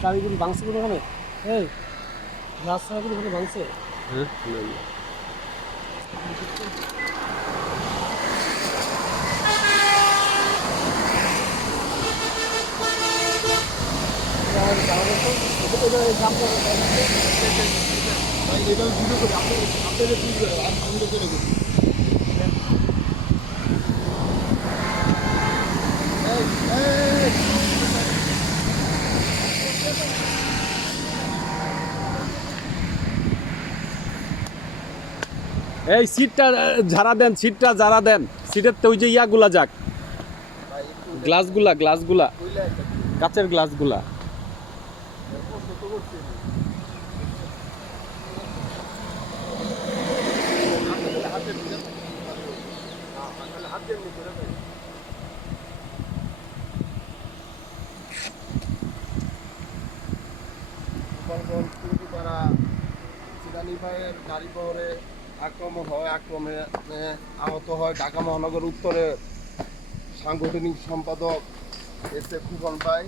চাবিগুলি ভাঙছে কোনো ওখানে এই গ্লাস চাবিগুলি ওখানে ভাঙছে হ্যাঁ না, না। আর জানাবেন তো, এটা তো এই জামটা ভাই এটাও ভিডিও করে আপনি আপনাদের ভিডিও করে আর আমি তো করে এই সিটটা ঝাড়া দেন, সিটটা ঝাড়া দেন। সিটের তো ওই যে ইয়াগুলা যাক। গ্লাসগুলা গ্লাসগুলা। কাচের গ্লাসগুলা। গাড়ি বহরে আক্রমণ হয় আক্রমণে আহত হয়। ঢাকা মহানগর উত্তরে সাংগঠনিক সম্পাদক এস এ পায় ভাই।